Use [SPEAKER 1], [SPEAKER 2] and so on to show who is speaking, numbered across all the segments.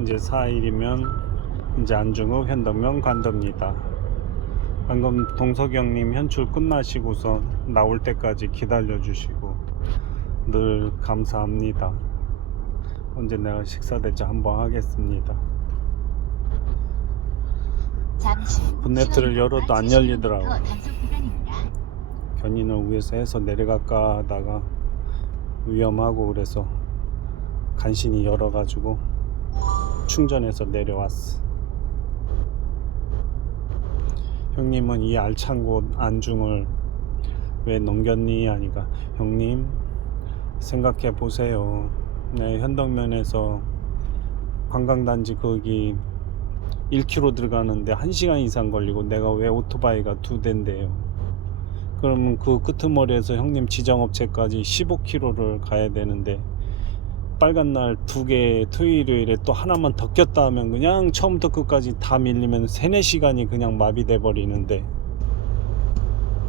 [SPEAKER 1] 이제 4일이면 이제 안중읍 현덕면 관dob니다. 방금 동석영님 현출 끝나시고서 나올 때까지 기다려 주시고 늘 감사합니다. 언제 내가 식사 대접 한번 하겠습니다. 본네트를 열어도 안 열리더라고. 견인을 위해서 해서 내려갈까 하다가 위험하고 그래서 간신히 열어가지고 충전해서 내려왔어. 형님은 이 알찬 곳 안중을 왜 넘겼니? 하니까 형님 생각해 보세요. 네, 현덕면에서 관광단지 거기 1km 들어가는데 1시간 이상 걸리고 내가 왜 오토바이가 두 대인데요. 그러면 그 끄트머리에서 형님 지정업체까지 15km를 가야 되는데 빨간 날 두 개 토요일요일에 또 하나만 더 꼈다 하면 그냥 처음부터 끝까지 다 밀리면 3, 4시간이 그냥 마비돼 버리는데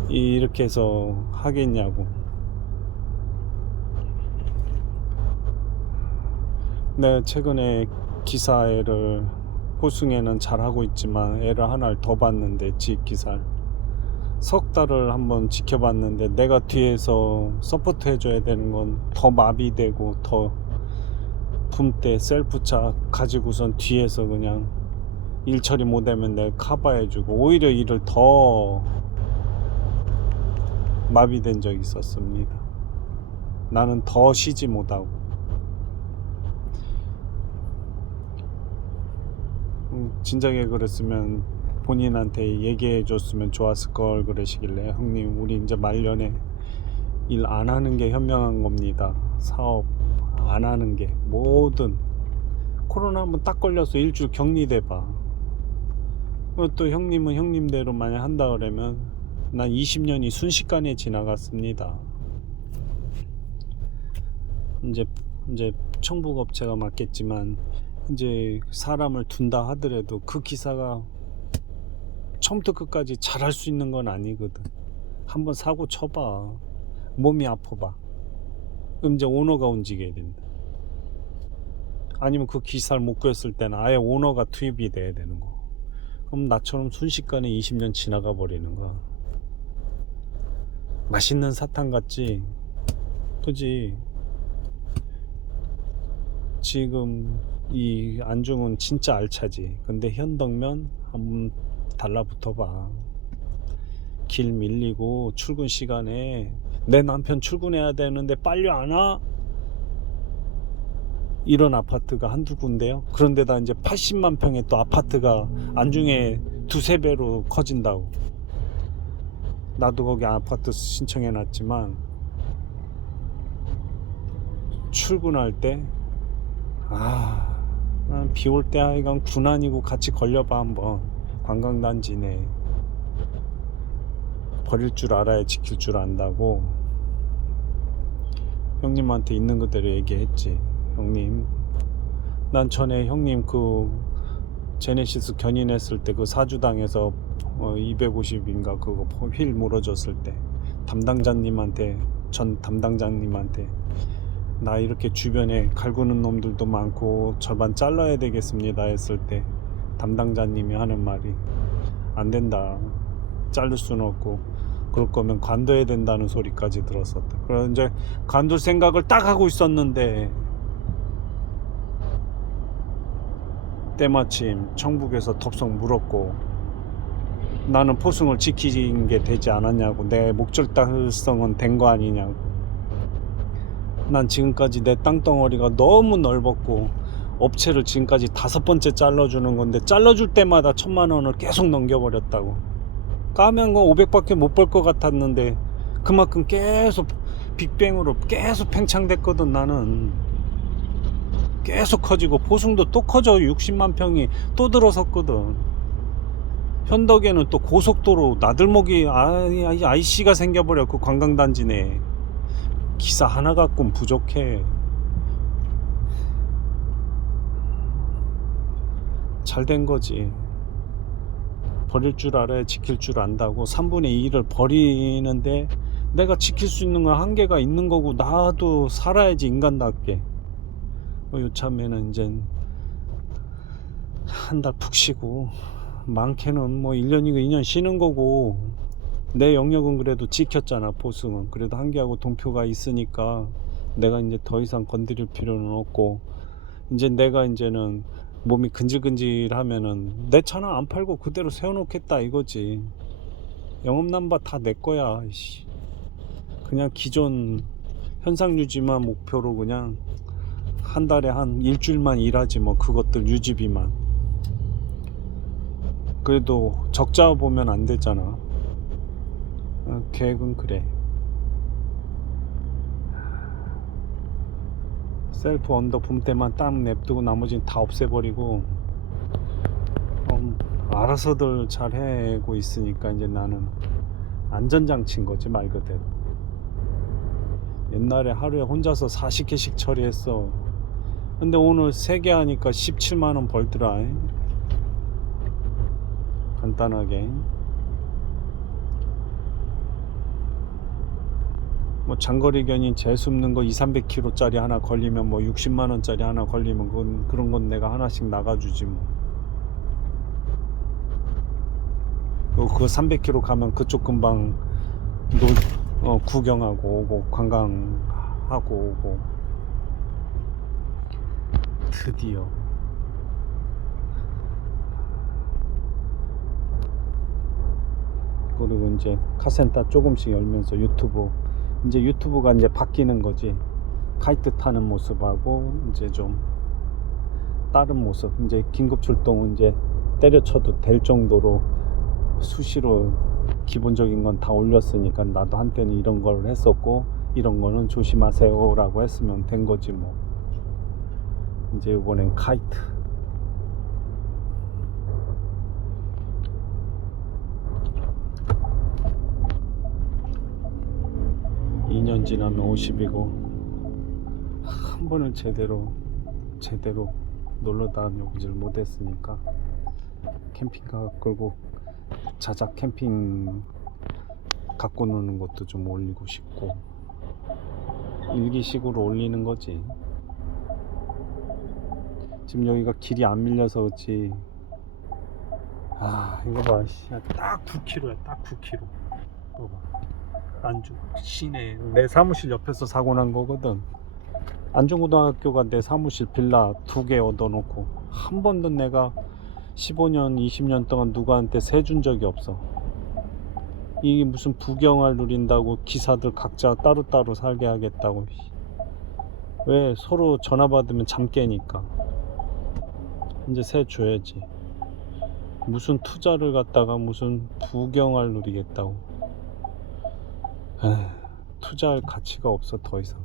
[SPEAKER 1] 이렇게 해서 하겠냐고. 네 최근에 기사애를 호승에는 잘하고 있지만 애를 하나를 더 봤는데 집 기사를. 석 달을 한번 지켜봤는데 내가 뒤에서 서포트 해줘야 되는 건 더 마비되고 더 붐때 셀프차 가지고선 뒤에서 그냥 일 처리 못하면 내가 커버해주고 오히려 일을 더 마비된 적이 있었습니다. 나는 더 쉬지 못하고 음, 진작에 그랬으면 본인한테 얘기해 줬으면 좋았을 걸 그러시길래 형님 우리 이제 말년에 일 안 하는 게 현명한 겁니다 사업 안 하는 게 뭐든 코로나 한번 딱 걸려서 일주일 격리돼 봐. 또 형님은 형님대로 만약 한다 그러면 난 20년이 순식간에 지나갔습니다. 이제 이제 청북 업체가 맞겠지만 이제 사람을 둔다 하더라도 그 기사가 처음부터 끝까지 잘할 수 있는 건 아니거든. 한번 사고 쳐봐. 몸이 아파봐. 그럼 이제 오너가 움직여야 된다. 아니면 그 기사를 못 구했을 때는 아예 오너가 투입이 돼야 되는 거. 그럼 나처럼 순식간에 20년 지나가 버리는 거야. 맛있는 사탕 같지? 그지? 지금 이 안중은 진짜 알차지. 근데 현덕면 한번 달라붙어 봐. 길 밀리고 출근 시간에 내 남편 출근해야 되는데 빨리 안 와? 이런 아파트가 한두 군데요. 그런데다 이제 80만 평의 또 아파트가 안중에 두세 배로 커진다고. 나도 거기 아파트 신청해 놨지만 출근할 때 아, 비 올 때 하여간 군안이고 같이 걸려봐 한번 관광단지네 버릴 줄 알아야 지킬 줄 안다고 형님한테 있는 그대로 얘기했지 형님 난 전에 형님 그 제네시스 견인했을 때 그 사주당에서 어 250인가 그거 휠 물어줬을 때 담당자님한테 전 담당자님한테 나 이렇게 주변에 갈구는 놈들도 많고 절반 잘라야 되겠습니다 했을 때 담당자님이 하는 말이 안 된다 자를 수는 없고 그럴 거면 관둬야 된다는 소리까지 들었었다. 그래서 이제 관둘 생각을 딱 하고 있었는데 때마침 청북에서 덥석 물었고 나는 포승을 지키는 게 되지 않았냐고 내 목적 달성은 된 거 아니냐고. 난 지금까지 내 땅덩어리가 너무 넓었고 업체를 지금까지 다섯 번째 잘라주는 건데 잘라줄 때마다 천만 원을 계속 넘겨버렸다고. 까면 건 500밖에 못 벌 것 같았는데 그만큼 계속 빅뱅으로 계속 팽창됐거든 나는 계속 커지고 보승도 또 커져. 60만 평이 또 들어섰거든. 현덕에는 또 고속도로 나들목이 아이, IC가 생겨버렸고 관광단지네. 기사 하나 갖고는 부족해. 잘 된 거지. 버릴 줄 알아야 지킬 줄 안다고 3분의 2를 버리는데 내가 지킬 수 있는 건 한계가 있는 거고 나도 살아야지 인간답게. 어, 요참에는 이제 한 달 푹 쉬고 많게는 뭐 1년이고 2년 쉬는 거고 내 영역은 그래도 지켰잖아 보승은 그래도 한계하고 동표가 있으니까 내가 이제 더 이상 건드릴 필요는 없고 이제 내가 이제는 몸이 근질근질하면은 내 차는 안 팔고 그대로 세워놓겠다 이거지 영업 남바 다 내 거야 씨. 그냥 기존 현상 유지만 목표로 그냥 한 달에 한 일주일만 일하지 뭐 그것들 유지비만. 그래도 적자 보면 안 되잖아. 어, 계획은 그래. 셀프 언더 붐 때만 딱 냅두고 나머지는 다 없애버리고 음, 알아서들 잘 해고 있으니까 이제 나는 안전장치인 거지 말 그대로. 옛날에 하루에 혼자서 40개씩 처리했어 근데 오늘 3개 하니까 17만원 벌더라 간단하게. 뭐 장거리 견인 재수없는 거 2, 300km짜리 하나 걸리면 뭐 60만 원짜리 하나 걸리면 그건 그런 건 내가 하나씩 나가주지 뭐. 그, 그 300km 가면 그쪽 금방 노, 어, 구경하고 오고 관광하고 오고 드디어. 그리고 이제 카센터 조금씩 열면서 유튜브. 이제 유튜브가 이제 바뀌는 거지. 카이트 타는 모습하고 이제 좀 다른 모습. 이제 긴급 출동은 이제 때려쳐도 될 정도로 수시로 기본적인 건 다 올렸으니까 나도 한때는 이런 걸 했었고 이런 거는 조심하세요라고 했으면 된 거지 뭐 이제 이번엔 카이트. 2년 지나면 50이고 한 번을 제대로 제대로 놀러 다녀보질 못했으니까 캠핑카 끌고 자작 캠핑 갖고 노는 것도 좀 올리고 싶고 일기식으로 올리는 거지 지금 여기가 길이 안 밀려서 그렇지. 아 이거 봐딱 9km야 딱 9km 이거 봐. 안주 시내 내 사무실 옆에서 사고 난 거거든. 안중고등학교가 내 사무실 빌라 두 개 얻어놓고 한 번도 내가 15년 20년 동안 누구한테 세 준 적이 없어. 이게 무슨 부경을 누린다고 기사들 각자 따로따로 살게 하겠다고 왜 서로 전화 받으면 잠 깨니까 이제 세 줘야지 무슨 투자를 갖다가 무슨 부경을 누리겠다고 에휴, 투자할 가치가 없어 더 이상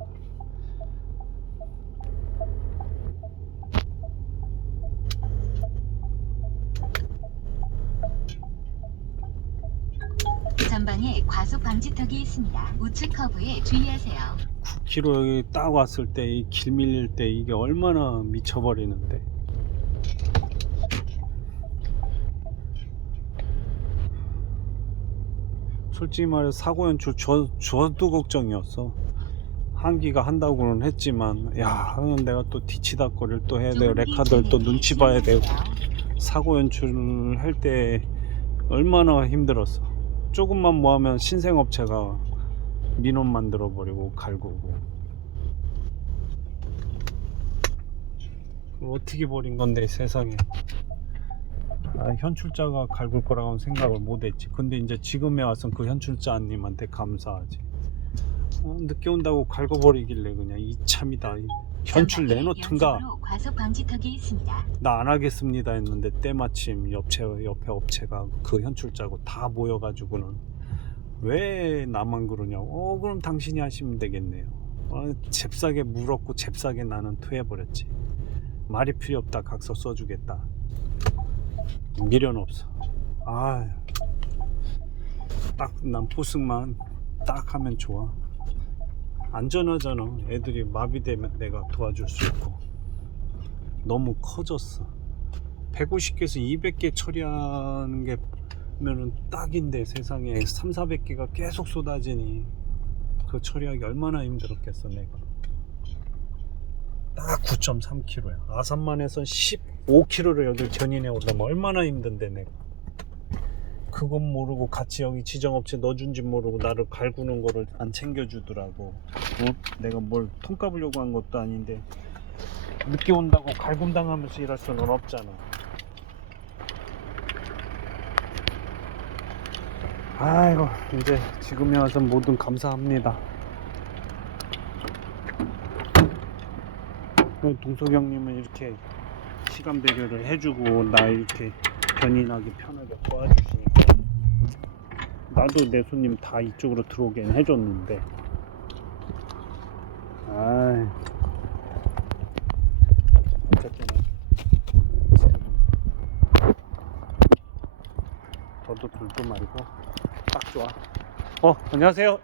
[SPEAKER 2] 전방에 과속 방지턱이 있습니다. 우측 커브에 주의하세요.
[SPEAKER 1] 9km 여기 딱 왔을 때 이 길 밀릴 때 이게 얼마나 미쳐버리는데 솔직히 말해 사고 연출 저, 저도 걱정이었어. 한기가 한다고는 했지만 야 내가 또 뒤치다거리를 또 해야 돼요. 레카들 또 눈치 봐야 되고. 사고 연출을 할 때 얼마나 힘들었어. 조금만 뭐 하면 신생업체가 민원 만들어 버리고 갈구고. 어떻게 버린 건데 세상에 아, 현출자가 갈굴 거라고는 생각을 못 했지. 근데 이제 지금에 와서 그 현출자님한테 감사하지. 어, 늦게 온다고 갈궈버리길래 그냥 이참이다. 현출 내놓든가. 나 안 하겠습니다 했는데 때마침 옆체, 옆에 업체가 그 현출자고 다 모여가지고는 왜 나만 그러냐고. 어 그럼 당신이 하시면 되겠네요. 어, 잽싸게 물었고 잽싸게 나는 퇴해버렸지. 말이 필요 없다. 각서 써주겠다 미련 없어. 아 딱 난 포승만 딱 하면 좋아. 안전하잖아. 애들이 마비되면 내가 도와줄 수 있고. 너무 커졌어. 150개에서 200개 처리하는 게 면은 딱인데 세상에. 3, 400개가 계속 쏟아지니 그 처리하기 얼마나 힘들었겠어 내가. 딱 9.3km야. 아산만에서 15km를 여길 견인해 오려면 얼마나 힘든데 내가. 그건 모르고 같이 여기 지정업체 넣어준지 모르고 나를 갈구는 거를 안 챙겨주더라고. 어? 내가 뭘 통까보려고 한 것도 아닌데 늦게 온다고 갈굼당하면서 일할 수는 없잖아. 아이고 이제 지금에 와서 모든 감사합니다. 그 동석이 형님은 이렇게 시간 배려를 해주고 나 이렇게 견인하기 편하게 도와주시니까 나도 내 손님 다 이쪽으로 들어오게 해줬는데. 아이. 어쨌든 더도 불도 말고 딱 좋아. 어 안녕하세요